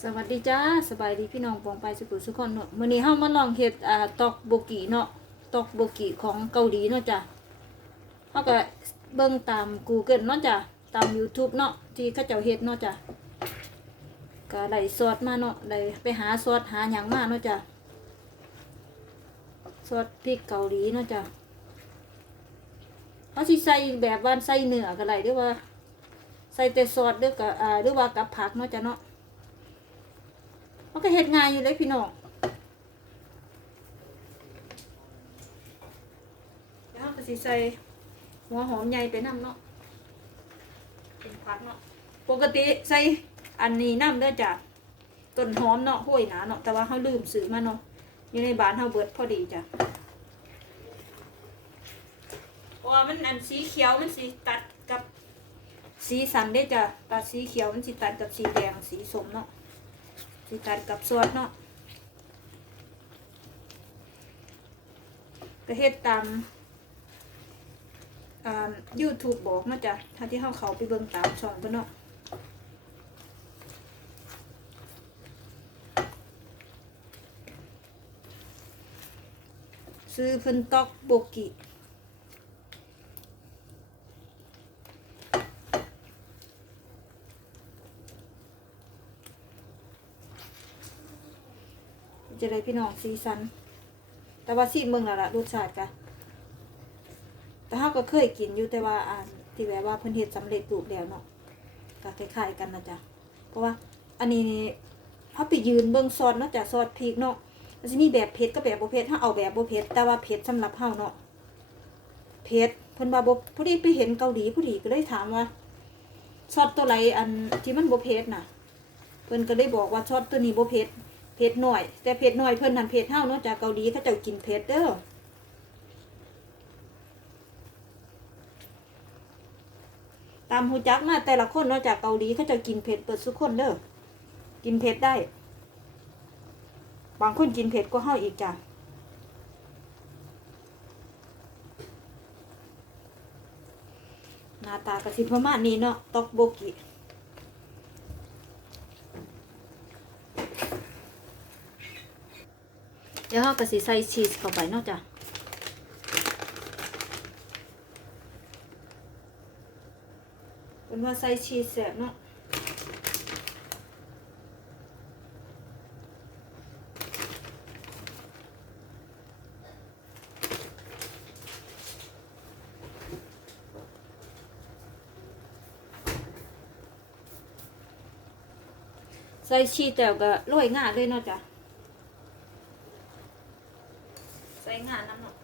สวัสดีจ้าสบายดีพี่น้องปองไปสุขุสุขคนเนาะมื้อนี้เฮามาลองเฮ็ดอ่าตอกโบกิเนาะตอกโบกิของเกาหลีเนาะจ้ะเฮาก็เบิ่งตาม Google เนาะจ้ะตาม YouTube เนาะที่เขาเจ้าเฮ็ดเนาะจ้ะก็ได้ซอสมาเนาะได้ไปหาซอสหาหยังมาเนาะจ้ะซอสพริกเกาหลีเนาะจ้ะเฮาสิใส่แบบว่าใส่เนื้อก็ได้หรือว่า ใส่แต่ซอสหรือก็อ่าหรือว่ากับผักเนาะจ้ะเนาะ มันก็เฮ็ดง่ายอยู่เลยพี่น้องแล้วเราก็สิใส่หัวหอมใหญ่ไปน้ำเนาะเป็นผักเนาะปกติใส่อันนี้น้ำเด้อจ้ะต้นหอมเนาะห้วยหนาเนาะแต่ว่าเขาลืมซื้อมาเนาะอยู่ในบ้านเขาเบิดพอดีจ้ะเพราะว่ามันอันสีเขียวมันสีตัดกับสีสันได้จ้ะตัดสีเขียวมันสีตัดกับสีแดงสีส้มเนาะ สิตัดกับส่วนเนาะก็เฮ็ดตามอ่า YouTube บอกมาจ้ะถ้าที่เฮาเขาไปเบิ่งตามช่องเพิ่นเนาะซื้อเพิ่นตอกโบกิ จะได้พี่น้องสีสัน แต่ว่าสีเมืองละละรสชาติกะแต่เขาก็เคยกินอยู่แต่ว่าอ่านที่แบบว่าเพิ่นเฮ็ดสำเร็จรูปแล้วเนาะก็คล้ายๆกันนะจ๊ะเพราะว่าอันนี้เขาไปยืนเบิ่งซอสเนาะจ้ะซอสพริกเนาะมันจะมีแบบเผ็ดกับแบบบ่เผ็ดถ้าเอาแบบบ่เผ็ดแต่ว่าเผ็ดสำหรับเฮาเนาะเผ็ดเพิ่นว่าบ่พอดีไปเห็นเกาหลีพอดีก็เลยถามว่าซอสตัวไหนอันที่มันบ่เผ็ดน่ะเพิ่นก็เลยบอกว่าซอสตัวนี้บ่เผ็ด เผ็ดหน่อย แต่เผ็ดหน่อยเพิ่นนั่นเผ็ดเท่าเนาะจากเกาหลีเขาเจ้ากินเผ็ดเด้อตามหูจักมาแต่ละคนนาะจากเกาหลีเขาจะกินเผ็ดเปิดทุกคนเด้อกินเผ็ดได้ บางคนกินเผ็ดก็เฮาอีกจ้ะหน้าตากระสิประมาณนี้เนาะตอกโบกิ ดี๋ยวเราก็สิใส่ชีสเข้าไปเนาะจ้ะเป็นว่าใส่ชีสแสบเนาะใส่ชีสแต่ก็โรยง่ายเลยเนาะจ้ะ ใส่ งานน้ำเนาะ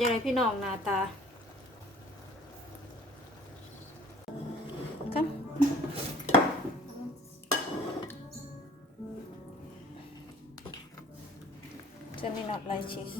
ยังไงพี่น้องหน้าตาครับจะนี่ not like cheese